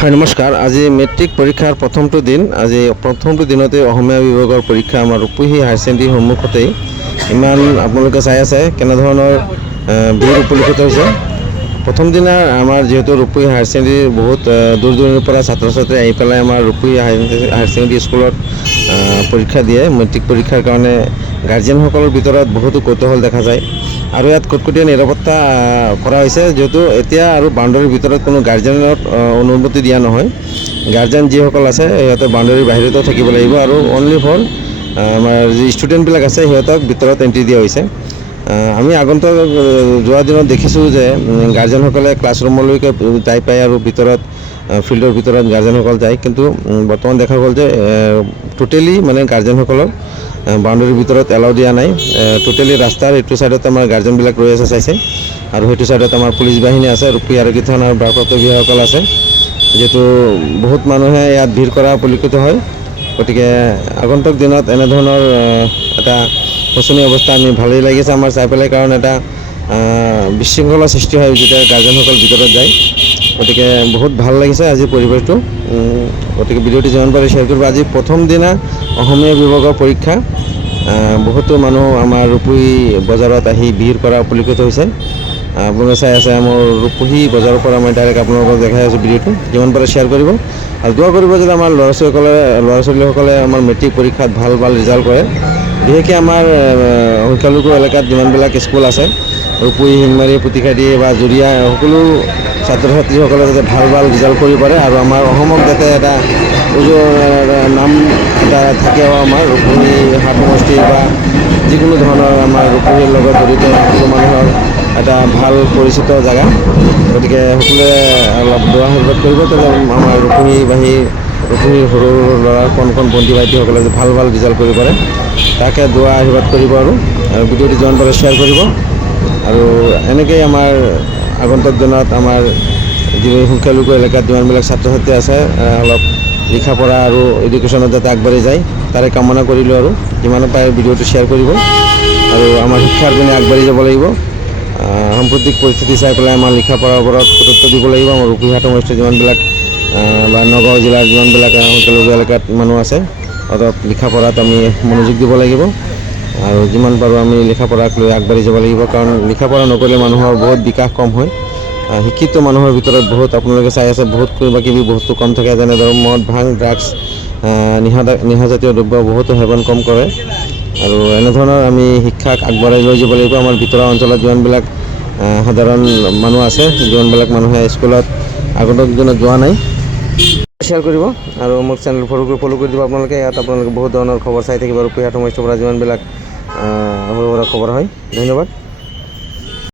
হয় নমস্কাৰ। আজি মেট্ৰিক পৰীক্ষাৰ প্ৰথমটো দিন। আজি প্ৰথমটো দিনতে অসমীয়া বিভাগৰ পৰীক্ষা আমাৰ ৰূপহী হায়াৰ ছেকেণ্ডেৰীৰ সন্মুখতেই ইমান আপোনালোকে চাই আছে কেনেধৰণৰ ভিৰ উপলক্ষিত হৈছে। প্ৰথম দিনা আমাৰ যিহেতু ৰূপহী হায়াৰ ছেকেণ্ডেৰীৰ বহুত দূৰ দূৰণিৰ পৰা ছাত্ৰ ছাত্ৰী আহি পেলাই আমাৰ ৰূপহী হায়াৰ ছেকেণ্ডেৰী স্কুলত পৰীক্ষা দিয়ে। মেট্ৰিক পৰীক্ষাৰ কাৰণে গাৰ্জেনসকলৰ ভিতৰত বহুতো কৌতূহল দেখা যায় আৰু ইয়াত কটকটীয়া নিৰাপত্তা কৰা হৈছে, যিহেতু এতিয়া আৰু বাউণ্ডেৰীৰ ভিতৰত কোনো গাৰ্জেনত অনুমতি দিয়া নহয়। গাৰ্জেন যিসকল আছে সিহঁতে বাউণ্ডেৰীৰ বাহিৰতো থাকিব লাগিব আৰু অনলি ফৰ আমাৰ যি ষ্টুডেণ্টবিলাক আছে সিহঁতক ভিতৰত এণ্ট্ৰি দিয়া হৈছে। আমি আগন্তুক যোৱা দিনত দেখিছোঁ যে গাৰ্জেনসকলে ক্লাছৰুমলৈকে যাই পায় আৰু ভিতৰত ফিল্ডৰ ভিতৰত গাৰ্জেনসকল যায়, কিন্তু বৰ্তমান দেখা গ'ল যে টোটেলি মানে গাৰ্জেনসকলক বাউণ্ডেৰীৰ ভিতৰত এলাউ দিয়া নাই। টোটেলি ৰাস্তাৰ এইটো ছাইডত আমাৰ গাৰ্জেনবিলাক ৰৈ আছে চাইছে, আৰু সেইটো ছাইডত আমাৰ পুলিচ বাহিনী আছে, ৰূপহী আৰক্ষী থানাৰ ভাৰপ্ৰাপ্ত বিষয়াসকল আছে। যিহেতু বহুত মানুহে ইয়াত ভিৰ কৰা পৰিলক্ষিত হয়, গতিকে আগন্তুক দিনত এনেধৰণৰ এটা শোচনীয় অৱস্থা আমি ভালেই লাগিছে আমাৰ চাই পেলাই, কাৰণ এটা বিশৃংখলৰ সৃষ্টি হয় যেতিয়া গাৰ্জেনসকল ভিতৰত যায়। গতিকে বহুত ভাল লাগিছে আজি পৰিৱেশটো। গতিকে ভিডিঅ'টি যিমান পাৰে শ্বেয়াৰ কৰিব। আজি প্ৰথম দিনা অসমীয়া বিভাগৰ পৰীক্ষা। বহুতো মানুহ আমাৰ ৰূপহী বজাৰত আহি ভিৰ কৰা পৰিলক্ষিত হৈছে। আপোনালোকে চাই আছে মোৰ ৰূপহী বজাৰৰ পৰা মই ডাইৰেক্ট আপোনালোকক দেখাই আছোঁ ভিডিঅ'টো। যিমান পাৰে শ্বেয়াৰ কৰিব আৰু দোৱা কৰিব যাতে আমাৰ ল'ৰা ছোৱালীসকলে আমাৰ মেট্ৰিক পৰীক্ষাত ভাল ৰিজাল্ট কৰে। বিশেষকৈ আমাৰ সংখ্যালঘু এলেকাত যিমানবিলাক স্কুল আছে, ৰূপহী, শিঙমাৰী, পুতিখাৰী বা জুৰিয়া, সকলো ছাত্ৰ ছাত্ৰীসকলে যাতে ভাল ৰিজাল্ট কৰিব পাৰে আৰু আমাৰ অসমক যাতে এটা নাম এটা থাকে। আমাৰ ৰূপহী হাট সমষ্টি বা যিকোনো ধৰণৰ আমাৰ ৰূপহীৰ লগত জড়িত সকলো মানুহৰ এটা ভাল পৰিচিত জেগা। গতিকে সকলোৱে অলপ দোৱা আশীৰ্বাদ কৰিব যাতে আমাৰ ৰূপহীৰ সৰু ল'ৰা কণ বন্ধু ভাইটিসকলে যে ভাল ৰিজাল্ট কৰিব পাৰে, তাকে দোৱা আশীৰ্বাদ কৰিব আৰু ভিডিঅ'টো যিমান পাৰে শ্বেয়াৰ কৰিব। আৰু এনেকৈয়ে আমাৰ আগন্তুক দিনত আমাৰ যি সংখ্যালঘু এলেকাত যিমানবিলাক ছাত্ৰ ছাত্ৰী আছে অলপ লিখা পঢ়া আৰু এডুকেশ্যনত যাতে আগবাঢ়ি যায় তাৰে কামনা কৰিলোঁ। আৰু যিমান পাৰে ভিডিঅ'টো শ্বেয়াৰ কৰিব আৰু আমাৰ শিক্ষাৰ পিনে আগবাঢ়ি যাব লাগিব। সাম্প্ৰতিক পৰিস্থিতি চাই পেলাই আমাৰ লিখা পঢ়াৰ ওপৰত গুৰুত্ব দিব লাগিব। আমাৰ ৰূপহী হাট সমষ্টিৰ যিমানবিলাক বা নগাঁও জিলাৰ যিমানবিলাক সংখ্যালঘু এলেকাত মানুহ আছে, অলপ লিখা পঢ়াত আমি মনোযোগ দিব লাগিব আৰু যিমান পাৰোঁ আমি লিখা পঢ়াক লৈ আগবাঢ়ি যাব লাগিব, কাৰণ লিখা পঢ়া নকৰিলে মানুহৰ বহুত বিকাশ কম হয়। শিক্ষিত মানুহৰ ভিতৰত বহুত আপোনালোকে চাই আছে বহুত কিবাকিবি বস্তু কম থাকে, যেনে ধৰক মদ, ভাং, ড্ৰাগছ, নিশাজাতীয় দ্ৰব্য বহুতো সেৱন কম কৰে। আৰু এনেধৰণৰ আমি শিক্ষাক আগবঢ়াই লৈ যাব লাগিব। আমাৰ ভিতৰুৱা অঞ্চলত যিমানবিলাক সাধাৰণ মানুহ আছে, যিমানবিলাক মানুহে স্কুলত আগন্তুক দিনত যোৱা নাই, শ্বেয়াৰ কৰিব আৰু মোৰ চেনেল ফ'ল' কৰি দিব আপোনালোকে। ইয়াত আপোনালোকে বহুত ধৰণৰ খবৰ চাই থাকিব। ৰূপহী হাট সমষ্টিৰ পৰা যিমানবিলাক সৰু সুৰা খবৰ হয়। ধন্যবাদ।